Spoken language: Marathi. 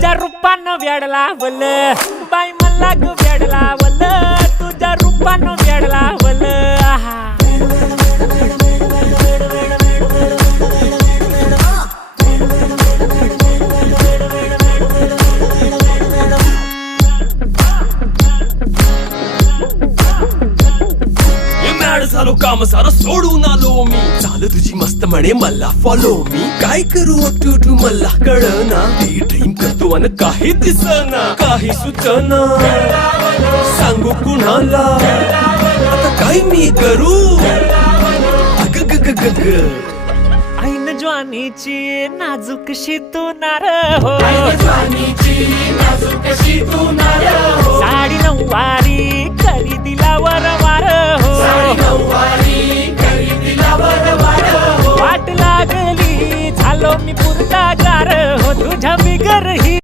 तुझ्या रूपानं वेड लावल बाई मला ग वेड लावल तुझ्या रूपानं वेड लावल आहा झालो काम सारं सोडून आलो मी चाल तुझी मस्त म्हणे मला फॉलो मी काय करू टू मला कळना ती ड्रीम करतो अन काही दिसना काही सुचना सांगू कुणाला आता काय मी करू अग ग ग ग ग ऐन ज्वानीची नाजूकशी तू नार हो साडी नऊवारी करी दिला वरवार हो वाट लागली झालो मी पुरता गार हो तुझ्या बिगर ही